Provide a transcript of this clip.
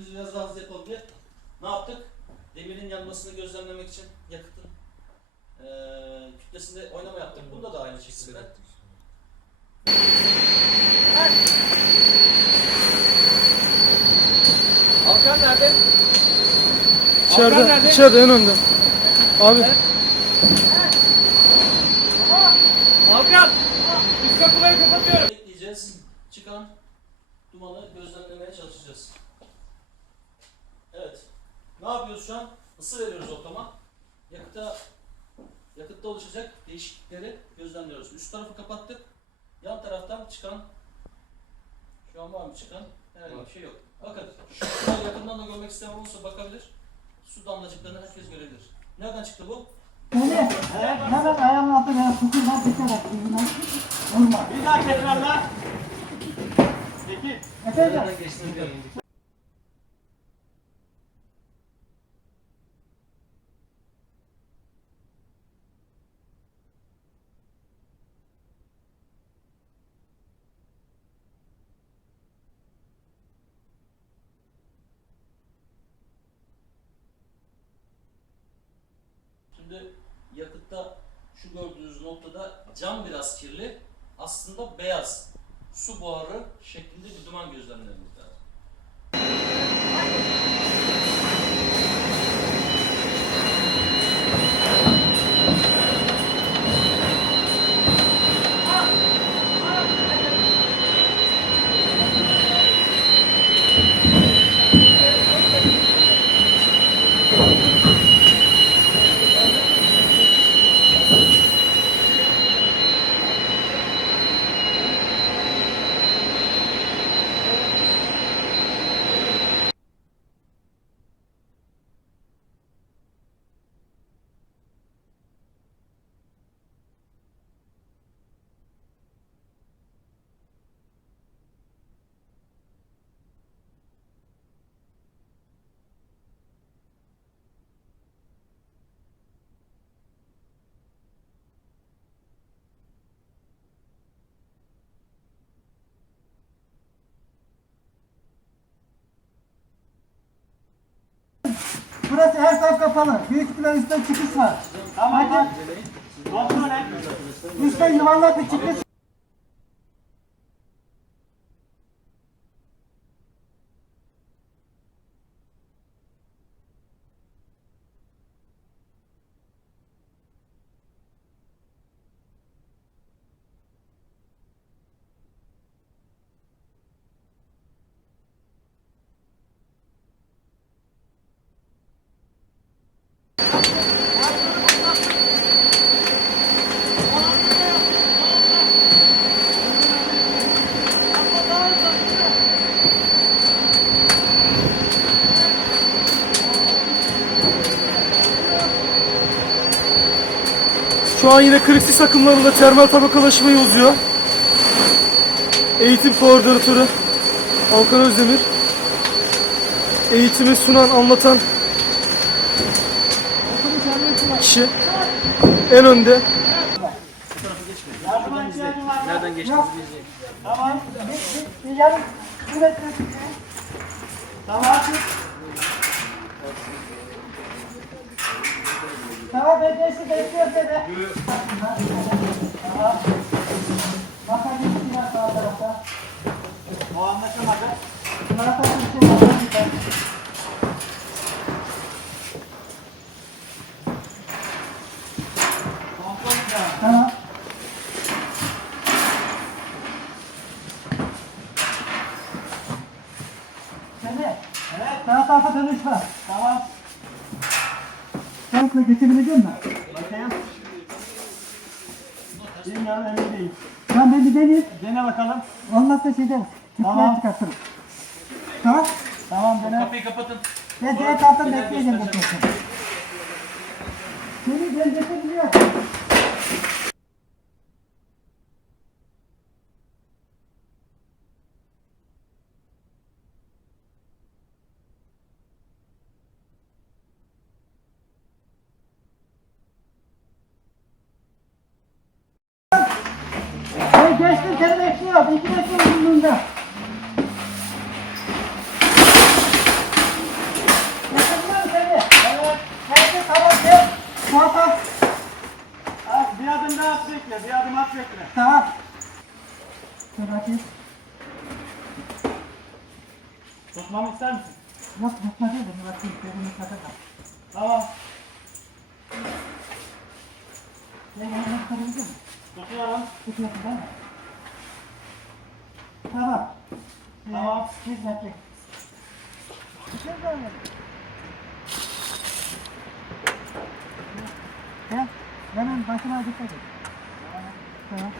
biz biraz daha hızlı yapalım diye ne yaptık? Demirin yanmasını gözlemlemek için yakıtın eee kütlesinde oynama yaptık. Bunda da aynı şekilde. Alkan nerede? İçeride, Hakan nerede? içeride en önde. Abi Alkan! Üst kapıları kapatıyorum. Bekleyeceğiz. Çıkan dumanı gözlemlemeye çalışacağız. Yapıyoruz şu an? Isı veriyoruz ortama. Yakıta yakıtta oluşacak değişiklikleri gözlemliyoruz. Üst tarafı kapattık. Yan taraftan çıkan şu an var mı çıkan? Herhangi bir şey yok. Bakın şu an yakından da görmek isteyen olursa bakabilir. Su damlacıklarını herkes görebilir. Nereden çıktı bu? Öyle. Hemen ayağımın altına tutunma dikkat yüzünden. Vurma. Bir daha tekrarla. Peki. Efendim? Şimdi yakıtta şu gördüğünüz noktada cam biraz kirli. Aslında beyaz su buharı şeklinde bir duman gözlemlememiz lazım. Kapalı. Büyük ihtimalle üstten çıkış var. Tamam. Hadi. Üstten yuvarlak bir çıkış. Şu an yine krisis akımlarında termal tabakalaşmayı uzuyor. Eğitim koordinatörü Alkan Özdemir. Eğitimi sunan, anlatan kişi en önde. Nereden geçtiğimizi bileceğiz. Tamam. Bir yarım metre. Tamam. De sizi bekliyorum seni. Tamam. Bakabilirsin biraz sağ tarafta. O tarafta bir şey var. Kontrol et. Tamam. Seni. Evet. Sağ tarafa dönüş var. Tamam. Sen geçebilecek misin? Bakayım. Bilmiyorum emin değilim. Ben ben bir deneyeyim. Dene bakalım. Olmazsa şeyden Tamam. tamam. çıkartırım. Tamam. Tamam dene. Kapıyı kapatın. Ben diğer taraftan bekleyeceğim bu kez. Seni ben. Ben ekmek burnunda. Yakınlar seni. Evet. Herkes havas yap. Muhat at. Bir adım daha at bekle. Bir adım at bekle. Tamam. Dur bakayım. Tutmamı ister misin? Yok tutma değil. Bunu atayım. Bunu takacağım. Tamam. Ne yapalım? Tutuyorum. Tutuyorsun değil mi? Tamam. Ee, tamam. Lezzetli. Şey Lezzetli. Gel. Hemen başına dikkat et. Tamam.